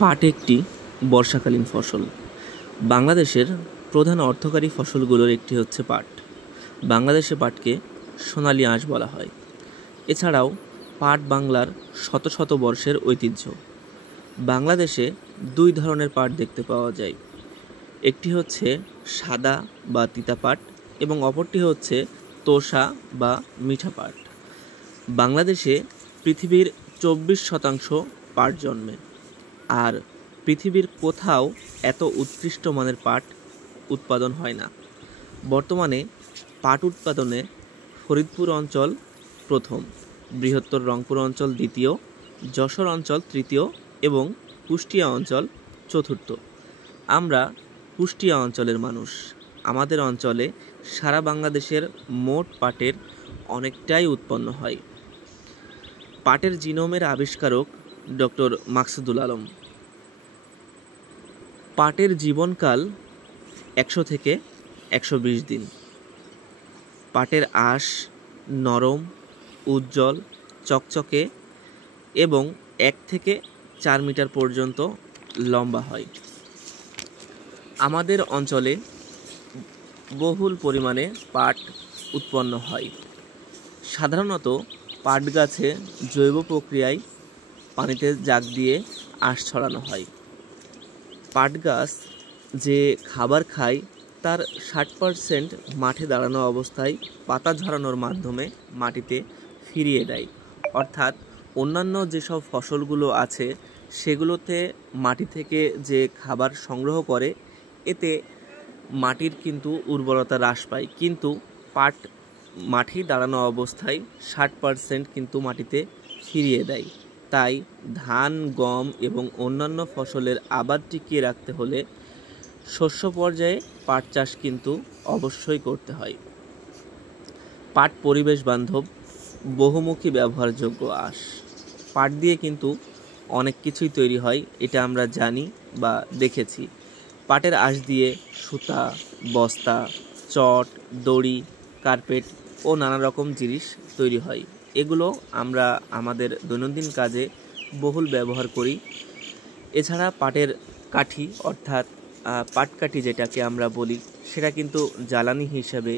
পাট একটি বর্ষাকালীন ফসল। বাংলাদেশের প্রধান অর্থকরী ফসলগুলোর একটি হচ্ছে পাট। বাংলাদেশে পাটকে সোনালী আঁশ বলা হয়। এছাড়াও পাট বাংলার শত শত বর্ষের ঐতিহ্য। বাংলাদেশে দুই ধরনের পাট দেখতে পাওয়া যায়, একটি হচ্ছে সাদা বা তিতা পাট এবং অপরটি হচ্ছে তোষা বা মিঠা পাট। বাংলাদেশে পৃথিবীর 24% পাট জন্মে, আর পৃথিবীর কোথাও এত উৎকৃষ্ট মানের পাট উৎপাদন হয় না। বর্তমানে পাট উৎপাদনে ফরিদপুর অঞ্চল প্রথম, বৃহত্তর রংপুর অঞ্চল দ্বিতীয়, যশোর অঞ্চল তৃতীয় এবং কুষ্টিয়া অঞ্চল চতুর্থ। আমরা কুষ্টিয়া অঞ্চলের মানুষ। আমাদের অঞ্চলে সারা বাংলাদেশের মোট পাটের অনেকটাই উৎপন্ন হয়। পাটের জিনোমের আবিষ্কারক ডক্টর মাকসুদুল আলম। পাটের জীবনকাল 100 থেকে 120 দিন। পাটের আঁশ নরম, উজ্জ্বল, চকচকে এবং 1 থেকে 4 মিটার পর্যন্ত লম্বা হয়। আমাদের অঞ্চলে বহুল পরিমাণে পাট উৎপন্ন হয়। সাধারণত পাট গাছে জৈব প্রক্রিয়ায় পানিতে জাগ দিয়ে আঁশ ছড়ানো হয়। পাট গাছ যে খাবার খায় তার 60% মাঠে দাঁড়ানো অবস্থায় পাতা ঝরানোর মাধ্যমে মাটিতে ফিরিয়ে দেয়। অর্থাৎ অন্যান্য যেসব ফসলগুলো আছে সেগুলোতে মাটি থেকে যে খাবার সংগ্রহ করে এতে মাটির কিন্তু উর্বরতা হ্রাস পায়, কিন্তু পাট মাটি দাঁড়ানো অবস্থায় 60% কিন্তু মাটিতে ফিরিয়ে দেয়। তাই ধান, গম এবং অন্যান্য ফসলের আবাদ টিকিয়ে রাখতে হলে শস্য পর্যায়ে পাট চাষ কিন্তু অবশ্যই করতে হয়। পাট পরিবেশ বান্ধব, বহুমুখী ব্যবহারযোগ্য আঁশ। পাট দিয়ে কিন্তু অনেক কিছুই তৈরি হয়, এটা আমরা জানি বা দেখেছি। পাটের আঁশ দিয়ে সুতা, বস্তা, চট, দড়ি, কার্পেট ও নানা রকম জিনিস তৈরি হয়। এগুলো আমরা আমাদের দৈনন্দিন কাজে বহুল ব্যবহার করি। এছাড়া পাটের কাঠি অর্থাৎ পাটকাঠি যেটাকে আমরা বলি, সেটা কিন্তু জ্বালানি হিসাবে,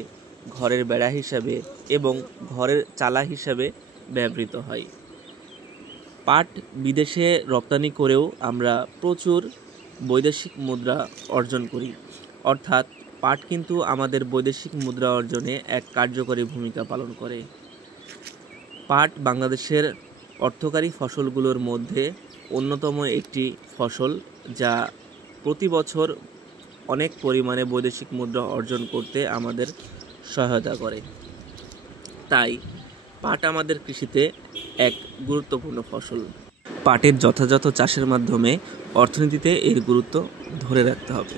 ঘরের বেড়া হিসাবে এবং ঘরের চালা হিসাবে ব্যবহৃত হয়। পাট বিদেশে রপ্তানি করেও আমরা প্রচুর বৈদেশিক মুদ্রা অর্জন করি। অর্থাৎ পাট কিন্তু আমাদের বৈদেশিক মুদ্রা অর্জনে এক কার্যকরী ভূমিকা পালন করে। পাট বাংলাদেশের অর্থকরী ফসলগুলোর মধ্যে অন্যতম একটি ফসল, যা প্রতি বছর অনেক পরিমাণে বৈদেশিক মুদ্রা অর্জন করতে আমাদের সহায়তা করে। তাই পাট আমাদের কৃষিতে এক গুরুত্বপূর্ণ ফসল। পাটের যথাযথ চাষের মাধ্যমে অর্থনীতিতে এর গুরুত্ব ধরে রাখতে হবে।